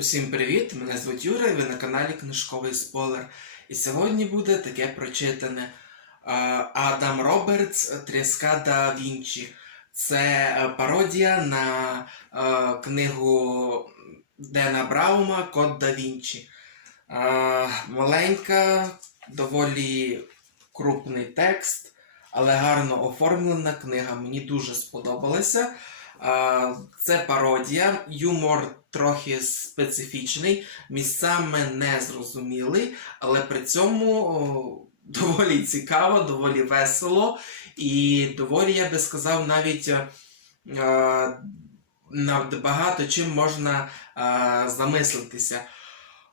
Усім привіт! Мене звуть Юра, і ви на каналі Книжковий Спойлер. І сьогодні буде таке прочитане а, Адам Робертс Тріска да Вінчі. Це е, пародія на е, книгу Дена Браума Код да Вінчі. Е, маленька, доволі крупний текст, але гарно оформлена книга. Мені дуже сподобалася. Це пародія, юмор трохи специфічний, місцями не зрозумілий, але при цьому доволі цікаво, доволі весело і доволі, я би сказав, навіть е, е, багато чим можна е, замислитися,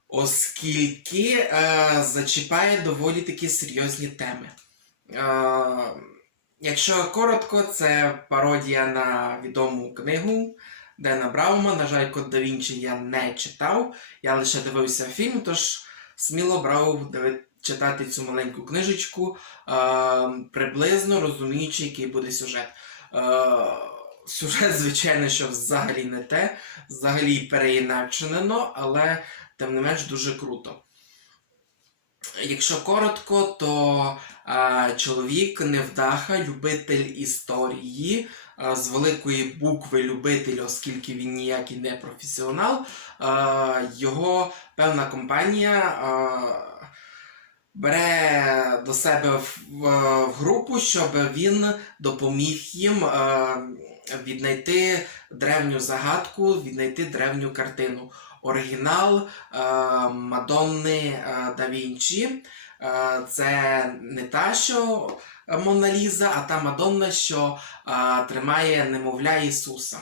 оскільки зачіпає доволі такі серйозні теми. Якщо коротко, це пародія на відому книгу Дена Браума. На жаль, Код да Вінчі я не читав. Я лише дивився фільм, тож сміло брав читати цю маленьку книжечку, е, приблизно розуміючи, який буде сюжет. Е, сюжет, звичайно, що взагалі не те, взагалі переіначено, але тим не менш дуже круто. Якщо коротко, то а, чоловік невдаха, любитель історії, а, з великої букви любитель, оскільки він ніякий не професіонал, а, його певна компанія а, бере до себе в, в, групу, щоб він допоміг їм а, віднайти древню загадку, віднайти древню картину. Оригінал е, Мадонни е, да Вінчі. Е, це не та, що Мона Ліза, а та Мадонна, що тримає немовля Ісуса.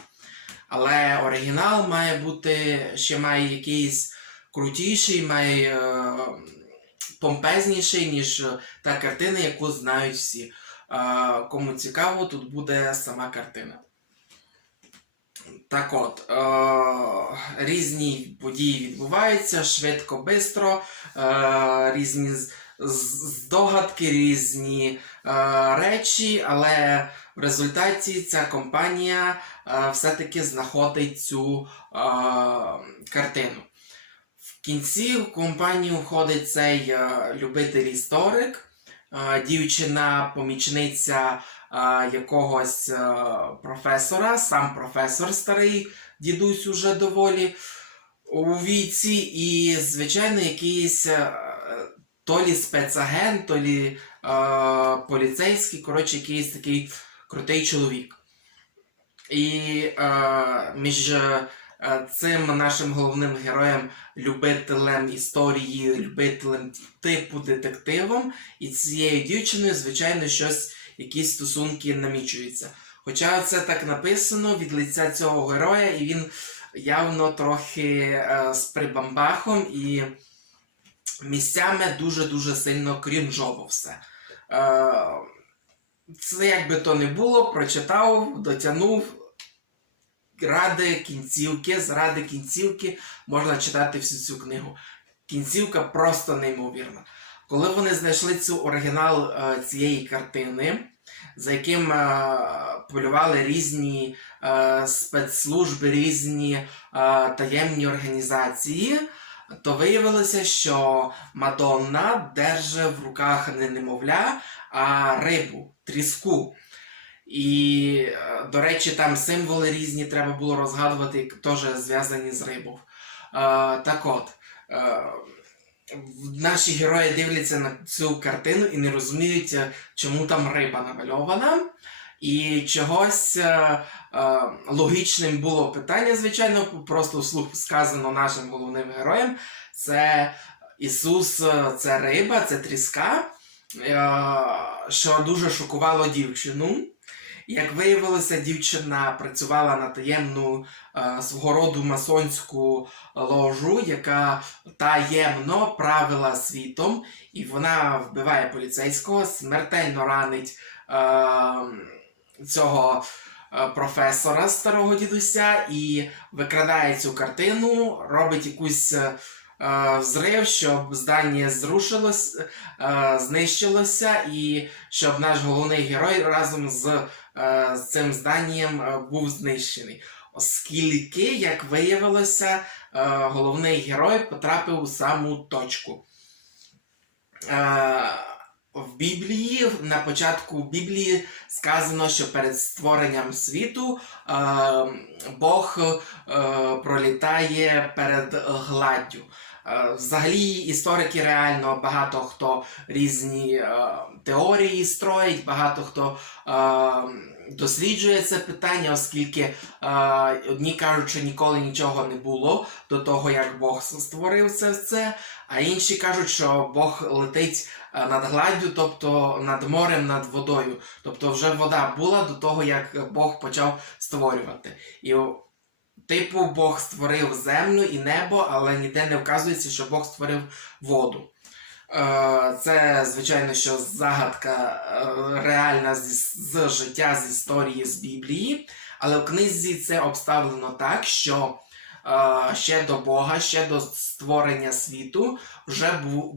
Але оригінал має бути ще має якийсь крутіший, має помпезніший, ніж та картина, яку знають всі. Кому цікаво, тут буде сама картина. Так от, е, різні події відбуваються швидко, бистро, е, різні здогадки, різні е, речі, але в результаті ця компанія е, все-таки знаходить цю е, картину. В кінці в компанію входить цей е, любитель-історик, е, дівчина-помічниця якогось професора, сам професор старий, дідусь уже доволі у віці, і, звичайно, якийсь а, то лі спецагент, то лі поліцейський, коротше, якийсь такий крутий чоловік. І а, між цим нашим головним героєм, любителем історії, любителем типу детективом, і цією дівчиною, звичайно, щось якісь стосунки намічуються. Хоча це так написано від лиця цього героя, і він явно трохи е, з прибамбахом і місцями дуже-дуже сильно крінжово все. Е, це як би то не було, прочитав, дотягнув. Ради кінцівки, заради кінцівки можна читати всю цю книгу. Кінцівка просто неймовірна. Коли вони знайшли цю оригінал е, цієї картини, за яким е, полювали різні е, спецслужби, різні таємні організації, то виявилося, що Мадонна держить в руках не немовля, а рибу, тріску. І, до речі, там символи різні треба було розгадувати, теж зв'язані з рибою. Так от. Наші герої дивляться на цю картину і не розуміють, е, чому там риба намальована. І чогось е, е, логічним було питання, звичайно, просто вслух сказано нашим головним героям. Це Ісус, е, це риба, це тріска, е, що дуже шокувало дівчину. Як виявилося, дівчина працювала на таємну е, свого роду масонську ложу, яка таємно правила світом, і вона вбиває поліцейського, смертельно ранить е, цього е, професора старого дідуся і викрадає цю картину, робить якусь. Е, Взрив, щоб здання зрушилось, е, знищилося, і щоб наш головний герой разом з, е, цим зданням був знищений. Оскільки, як виявилося, головний герой потрапив у саму точку. В Біблії, на початку Біблії сказано, що перед створенням світу Бог пролітає перед гладдю. Е, Взагалі, історики реально багато хто різні е, теорії строїть, багато хто е, досліджує це питання, оскільки одні кажуть, що ніколи нічого не було до того, як Бог створив це все, а інші кажуть, що Бог летить над гладдю, тобто над морем, над водою. Тобто вже вода була до того, як Бог почав створювати. І Типу, Бог створив землю і небо, але ніде не вказується, що Бог створив воду. Е, Це, звичайно, що загадка е, реальна з, життя, з історії, з Біблії. Але в книзі це обставлено так, що е, ще до Бога, ще до створення світу вже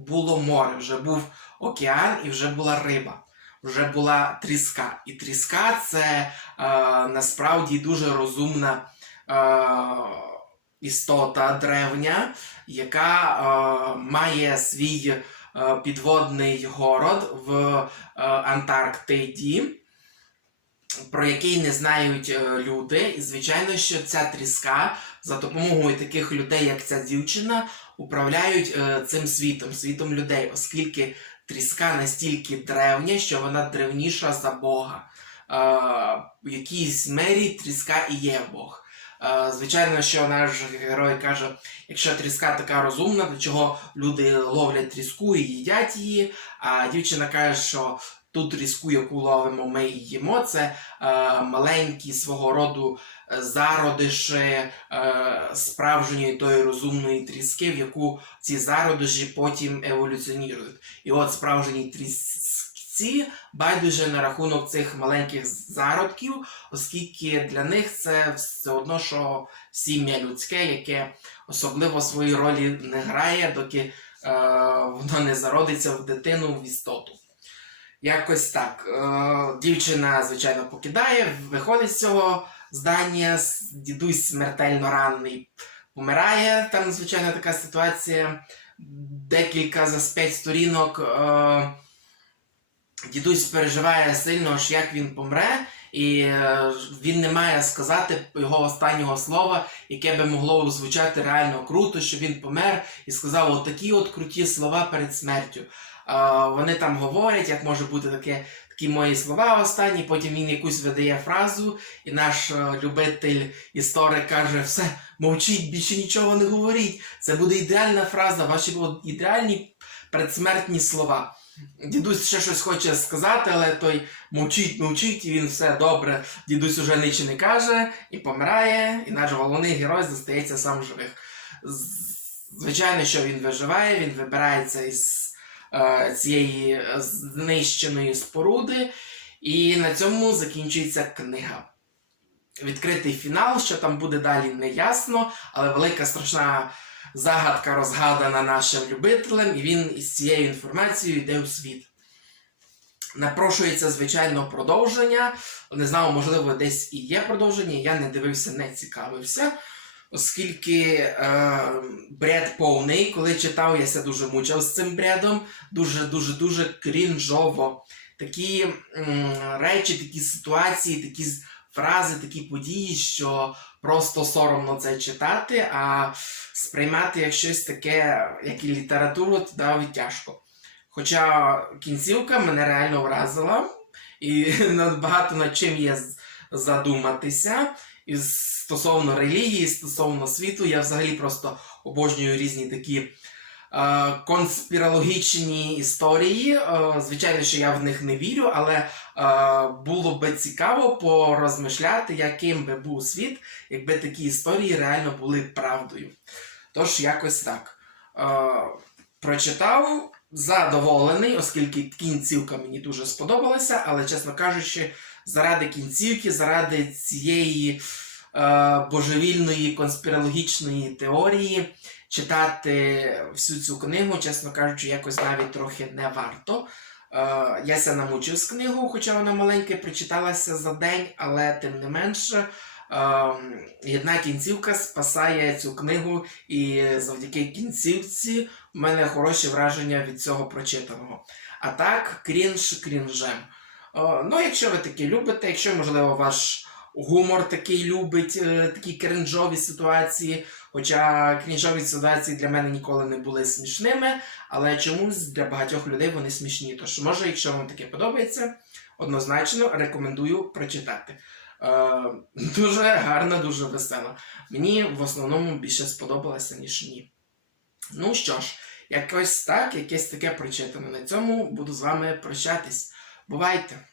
було море, вже був океан і вже була риба. Вже була тріска. І тріска це насправді дуже розумна істота древня, яка е, має свій е, підводний город в е, Антарктиді, про який не знають е, люди. І звичайно, що ця тріска за допомогою таких людей, як ця дівчина, управляють е, цим світом, світом людей, оскільки тріска настільки древня, що вона древніша за Бога. Е, в якійсь мері тріска і є Бог. Е, Звичайно, що наш герой каже, якщо тріска така розумна, то чого люди ловлять тріску і їдять її, а дівчина каже, що ту тріску, яку ловимо, ми їмо, це е, маленькі свого роду е, зародиші справжньої тої розумної тріски, в яку ці зародиші потім еволюціонують. І от справжній трісці байдуже на рахунок цих маленьких зародків, оскільки для них це все одно, що сім'я людське, яке особливо свої ролі не грає, доки е, воно не зародиться в дитину в істоту. Якось так. Е, дівчина, звичайно, покидає, виходить з цього здання, дідусь смертельно ранений помирає. Там, звичайно, така ситуація. Декілька за п'ять сторінок. Е, дідусь переживає сильно, аж як він помре, і е, він не має сказати його останнього слова, яке би могло звучати реально круто, що він помер і сказав отакі от круті слова перед смертю. Вони там говорять, як може бути таке, такі мої слова останні, потім він якусь видає фразу, і наш е, любитель історик каже: все, мовчіть, більше нічого не говоріть. Це буде ідеальна фраза, ваші ідеальні предсмертні слова. Дідусь ще щось хоче сказати, але той мовчить, мовчить, і він все добре. Дідусь уже нічого не каже і помирає, і наш головний герой зостається сам живих. Звичайно, що він виживає, він вибирається із е, цієї знищеної споруди, і на цьому закінчується книга. Відкритий фінал, що там буде далі, не ясно, але велика страшна загадка розгадана нашим любителем, і він із цією інформацією йде у світ. Напрошується, звичайно, продовження. Не знаю, можливо, десь і є продовження, я не дивився, не цікавився. Оскільки е, бред повний, коли читав, я дуже мучив з цим бредом. Дуже, дуже, дуже крінжово. Такі м, речі, такі ситуації, такі фрази, такі події, що просто соромно це читати, а сприймати як щось таке, як і літературу, то навіть тяжко. Хоча кінцівка мене реально вразила, і багато над чим є задуматися. І стосовно релігії, стосовно світу, я взагалі просто обожнюю різні такі конспірологічні історії. Е, звичайно, що я в них не вірю, але е, було би цікаво порозмишляти, яким би був світ, якби такі історії реально були правдою. Тож, якось так. Е, прочитав, задоволений, оскільки кінцівка мені дуже сподобалася, але, чесно кажучи, заради кінцівки, заради цієї е, божевільної конспірологічної теорії читати всю цю книгу, чесно кажучи, якось навіть трохи не варто. Е, я ся намучив з книгу, хоча вона маленька, прочиталася за день, але тим не менше. Ем, Єдна кінцівка спасає цю книгу, і завдяки кінцівці в мене хороші враження від цього прочитаного. А так, крінж крінжем. Е, Ну, якщо ви такі любите, якщо, можливо, ваш гумор такий любить, е, такі крінжові ситуації, хоча крінжові ситуації для мене ніколи не були смішними, але чомусь для багатьох людей вони смішні. Тож, може, якщо вам таке подобається, однозначно рекомендую прочитати. Е, дуже гарно, дуже весело. Мені в основному більше сподобалося, ніж ні. Ну що ж, якось так, якесь таке прочитане. На цьому буду з вами прощатись. Бувайте!